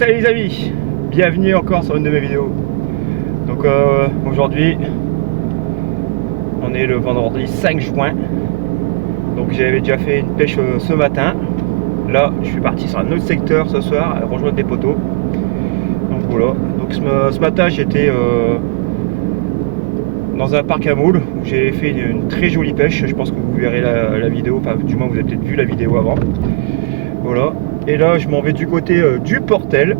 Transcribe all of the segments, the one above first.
Salut les amis, bienvenue encore sur une de mes vidéos. Donc aujourd'hui on est le vendredi 5 juin. Donc j'avais déjà fait une pêche ce matin. Là je suis parti sur un autre secteur ce soir à rejoindre des poteaux. Donc voilà, donc ce matin j'étais dans un parc à moules où j'ai fait une très jolie pêche. Je pense que vous verrez la vidéo, enfin du moins vous avez peut-être vu la vidéo avant. Voilà, et là je m'en vais du côté du Portel,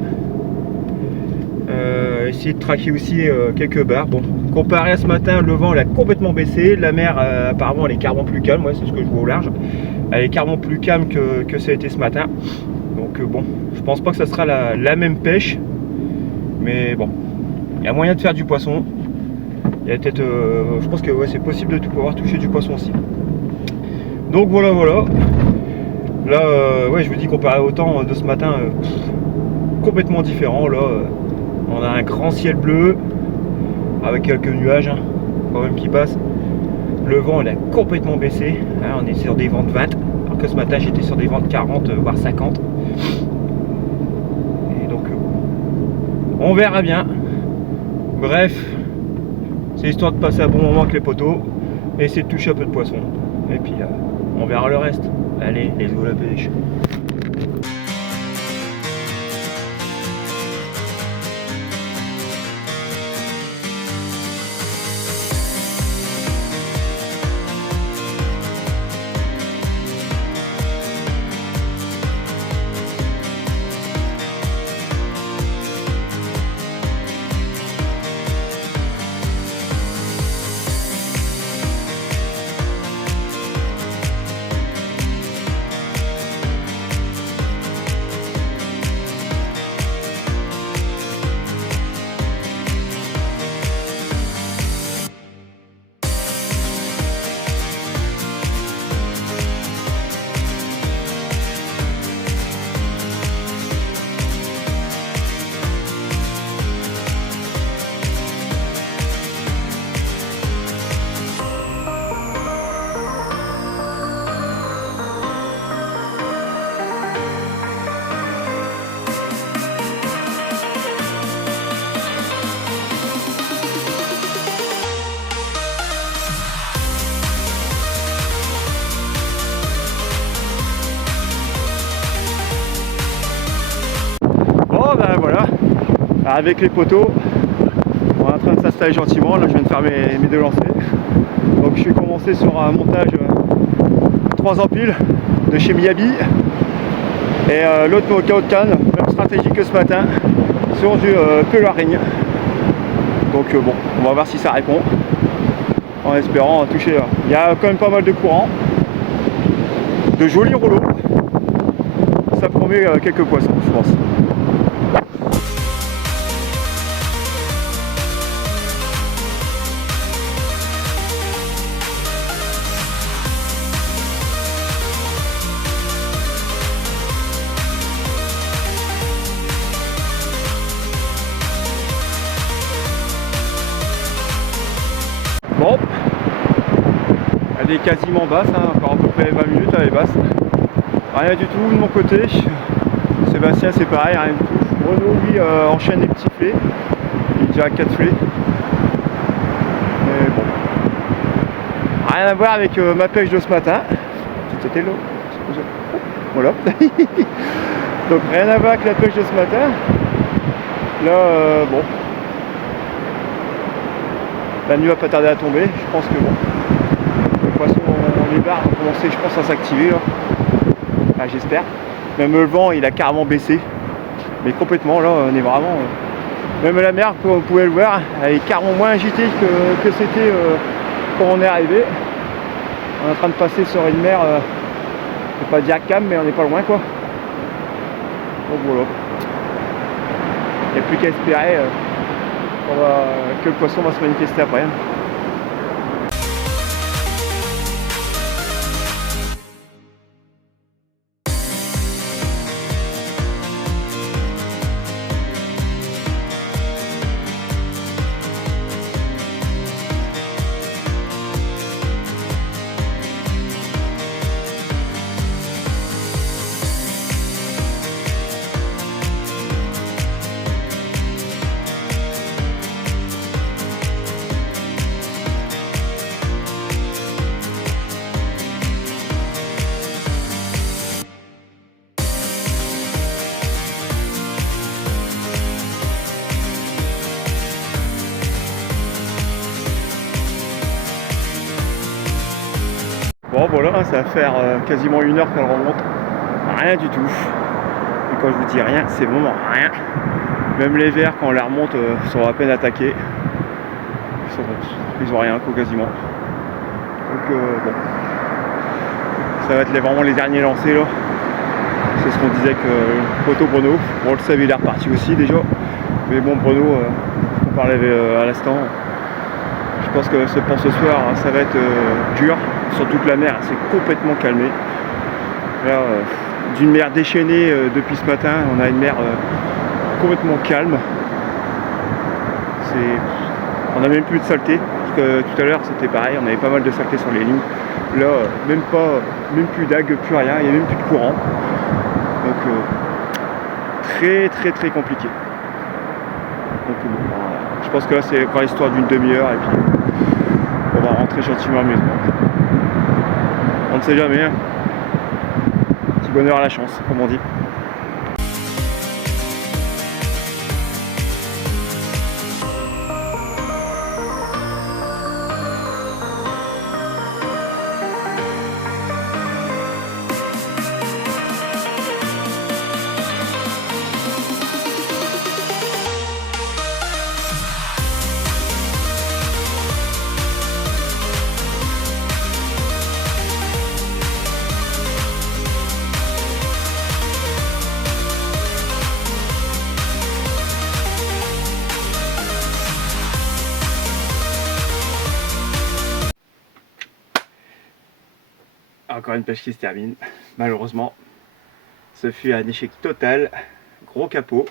essayer de traquer aussi quelques barres. Bon, comparé à ce matin, le vent il a complètement baissé, la mer apparemment elle est carrément plus calme, ouais, c'est ce que je vois au large, elle est carrément plus calme que ça a été ce matin. Donc bon, je pense pas que ça sera la même pêche, mais bon, il y a moyen de faire du poisson. Il y a peut-être, je pense que ouais, c'est possible de pouvoir toucher du poisson aussi. Donc voilà. Là, ouais, je vous dis, comparé au temps de ce matin, complètement différent. Là, on a un grand ciel bleu avec quelques nuages hein, quand même qui passent. Le vent il a complètement baissé. Hein, on est sur des vents de 20, alors que ce matin j'étais sur des vents de 40 voire 50. Et donc, on verra bien. Bref, c'est histoire de passer un bon moment avec les poteaux et essayer de toucher un peu de poisson. Et puis, on verra le reste. Allez, let's go la pêche. Ben voilà, avec les poteaux, on est en train de s'installer gentiment. Là je viens de faire mes deux lancers. Donc je suis commencé sur un montage 3 empiles de chez Miyabi. Et l'autre KO de Cannes, même stratégie que ce matin, sur du peularigne. Donc bon, on va voir si ça répond. En espérant toucher. Il y a quand même pas mal de courant. De jolis rouleaux. Ça promet quelques poissons, je pense. Bon, elle est quasiment basse, hein, encore à peu près 20 minutes elle est basse. Rien du tout de mon côté. Sébastien c'est pareil, rien du tout. Renaud lui enchaîne les petits flets. Il est déjà à 4 flets. Mais bon. Rien à voir avec ma pêche de ce matin. C'était l'eau. Voilà. Donc rien à voir avec la pêche de ce matin. Là bon. La nuit va pas tarder à tomber, je pense que bon, les poissons, les barres vont commencer, je pense, à s'activer. Enfin, j'espère. Même le vent, il a carrément baissé, mais complètement. Là, on est vraiment. Même la mer, comme vous pouvez le voir, elle est carrément moins agitée que c'était quand on est arrivé. On est en train de passer sur une mer, je vais pas dire calme, mais on n'est pas loin, quoi. Donc voilà. Il n'y a plus qu'à espérer. Que le poisson va se manifester après. Bon voilà, ça va faire quasiment 1 heure qu'elle remonte. Rien du tout. Et quand je vous dis rien, c'est vraiment rien. Même les verts, quand on les remonte, sont à peine attaqués. Ils ont rien, quoi, quasiment. Donc bon. Ça va être vraiment les derniers lancers là. C'est ce qu'on disait que le poteau Bruno. Bon, le save il est reparti aussi déjà. Mais bon, Bruno, on parlait à l'instant. Je pense que pour ce soir, ça va être dur. Surtout que la mer s'est complètement calmée. Là, d'une mer déchaînée depuis ce matin, on a une mer complètement calme. On n'a même plus de saleté. Parce que tout à l'heure, c'était pareil, on avait pas mal de saleté sur les lignes. Là, même plus d'algues, plus rien, il n'y a même plus de courant. Donc, très compliqué. Donc, bon, je pense que là, c'est encore l'histoire d'une demi-heure et puis on va rentrer gentiment à la maison. On ne sait jamais. Hein. Petit bonheur à la chance, comme on dit. Encore une pêche qui se termine, malheureusement. Ce fut un échec total, gros capot,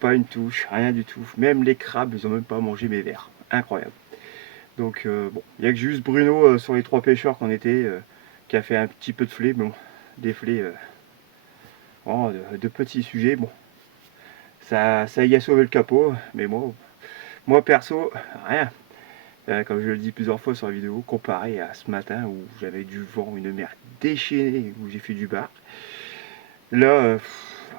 pas une touche, rien du tout. Même les crabes, ils ont même pas mangé mes vers. Incroyable. Donc bon, il n'y a que juste Bruno sur les 3 pêcheurs qu'on était, qui a fait un petit peu de flé, bon, des flés vraiment de petits sujets. Bon, ça y a sauvé le capot, mais moi perso, rien. Comme je le dis plusieurs fois sur la vidéo, comparé à ce matin où j'avais du vent, une mer déchaînée, où j'ai fait du bar. Là,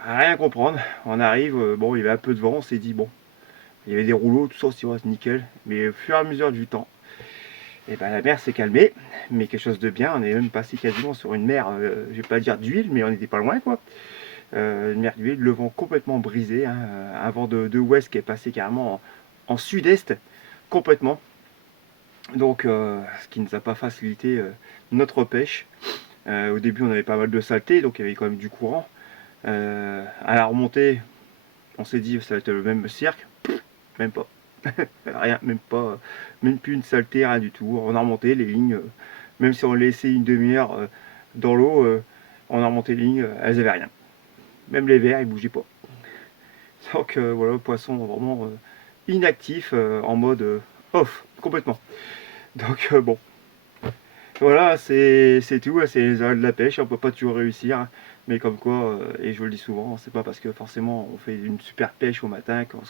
rien à comprendre. On arrive, bon, il y avait un peu de vent, on s'est dit, bon, il y avait des rouleaux, tout ça, on s'est dit, nickel. Mais au fur et à mesure du temps, et ben, la mer s'est calmée, mais quelque chose de bien. On est même passé quasiment sur une mer, je vais pas dire d'huile, mais on n'était pas loin, quoi. Une mer d'huile, le vent complètement brisé, hein, un vent de ouest qui est passé carrément en sud-est, complètement. Donc, ce qui ne nous a pas facilité notre pêche. Au début, on avait pas mal de saleté, donc il y avait quand même du courant. À la remontée, on s'est dit ça va être le même cirque. Même pas. Rien, même pas. Même plus une saleté, rien du tout. On a remonté les lignes, même si on laissait une demi-heure dans l'eau, on a remonté les lignes, elles avaient rien. Même les vers, ils bougeaient pas. Donc voilà, le poisson vraiment inactif, en mode off, complètement. Donc bon, voilà, c'est tout, c'est les aléas de la pêche, on peut pas toujours réussir, hein. Mais comme quoi, et je le dis souvent, c'est pas parce que forcément on fait une super pêche au matin qu'on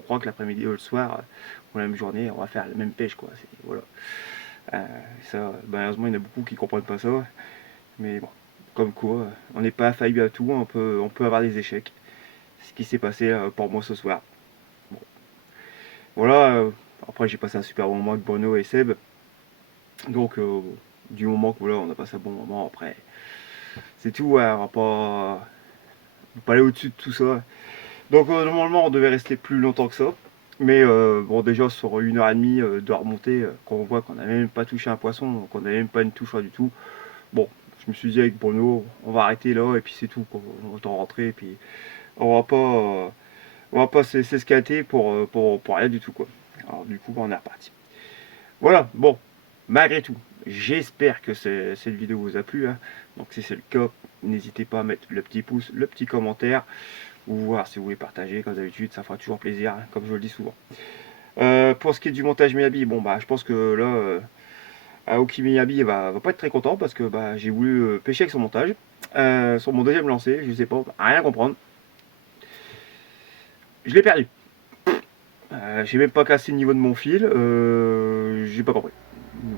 croit que l'après-midi ou le soir, ou la même journée, on va faire la même pêche, quoi. Voilà. Ça, malheureusement, il y en a beaucoup qui comprennent pas ça, mais bon, comme quoi, on n'est pas infaillible à tout, on peut avoir des échecs. Ce qui s'est passé pour moi ce soir. Bon. Voilà, après j'ai passé un super bon moment avec Bruno et Seb. Donc du moment que voilà, on a passé un bon moment, après c'est tout, ouais, on va pas aller au-dessus de tout ça. Donc normalement on devait rester plus longtemps que ça. Mais bon, déjà sur 1 heure et demie de remontée, quand on voit qu'on n'a même pas touché un poisson, qu'on n'a même pas une touche du tout, bon, je me suis dit avec Bruno, on va arrêter là et puis c'est tout, quoi. On va rentrer et puis on va pas s'escater pour rien du tout, quoi. Alors du coup on est reparti. Voilà, bon, malgré tout, j'espère que cette vidéo vous a plu, hein. Donc si c'est le cas, n'hésitez pas à mettre le petit pouce, le petit commentaire, ou voir si vous voulez partager, comme d'habitude, ça fera toujours plaisir, hein, comme je le dis souvent. Pour ce qui est du montage Miyabi, bon bah je pense que là, Aoki Miyabi va pas être très content, parce que bah, j'ai voulu pêcher avec son montage, sur mon deuxième lancer, je sais pas, rien comprendre. Je l'ai perdu. J'ai même pas cassé le niveau de mon fil, j'ai pas compris.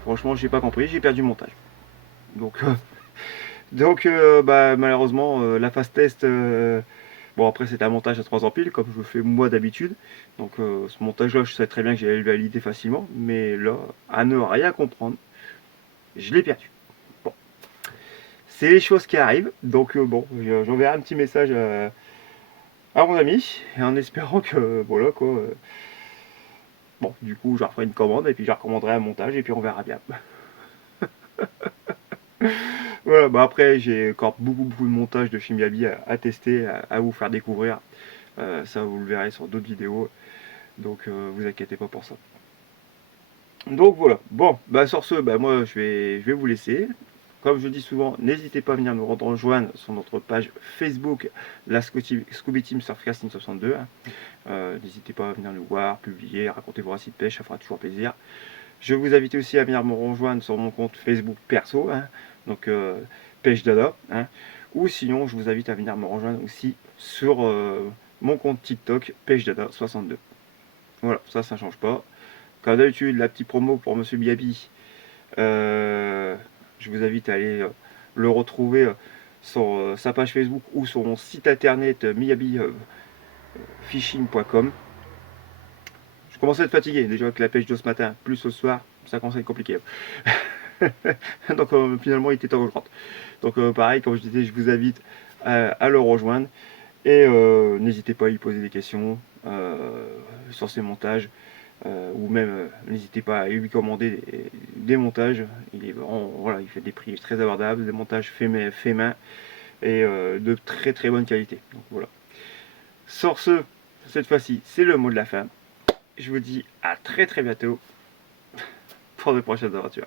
Franchement, j'ai pas compris, j'ai perdu le montage. Donc, bah, malheureusement, la phase test, bon après c'est un montage à 3 empiles, comme je le fais moi d'habitude. Donc ce montage là, je sais très bien que j'allais le valider facilement, mais là, à ne rien comprendre, je l'ai perdu. c'est les choses qui arrivent. Donc bon, j'enverrai un petit message à mon ami, et en espérant que, voilà quoi. Bon, du coup, je referai une commande, et puis je recommanderai un montage, et puis on verra bien. Voilà, bah après, j'ai encore beaucoup de montages de chez Miyabi à tester, à vous faire découvrir. Ça, vous le verrez sur d'autres vidéos. Donc, vous inquiétez pas pour ça. Donc voilà. Bon, bah sur ce, bah moi, je vais vous laisser. Comme je dis souvent, n'hésitez pas à venir nous rejoindre sur notre page Facebook, la Scooby Team Surfcasting 62. N'hésitez pas à venir nous voir, publier, raconter vos récits de pêche, ça fera toujours plaisir. Je vous invite aussi à venir me rejoindre sur mon compte Facebook perso, hein, donc Pêche Dada, hein, ou sinon je vous invite à venir me rejoindre aussi sur mon compte TikTok Pêche Dada 62. Voilà, ça ne change pas. Comme d'habitude, la petite promo pour Monsieur Miyabi, je vous invite à aller le retrouver sur sa page Facebook ou sur mon site internet miyabifishing.com. Je commençais à être fatigué déjà avec la pêche de ce matin, plus ce soir, ça commence à être compliqué. Donc finalement il était temps que je rentre. Donc pareil, comme je disais, je vous invite à le rejoindre. Et n'hésitez pas à lui poser des questions sur ses montages. Ou même n'hésitez pas à lui commander des montages. Il est voilà, il fait des prix très abordables, des montages faits main et de très bonne qualité. Donc voilà. Sur ce, cette fois-ci, c'est le mot de la fin. Je vous dis à très bientôt pour de prochaines aventures.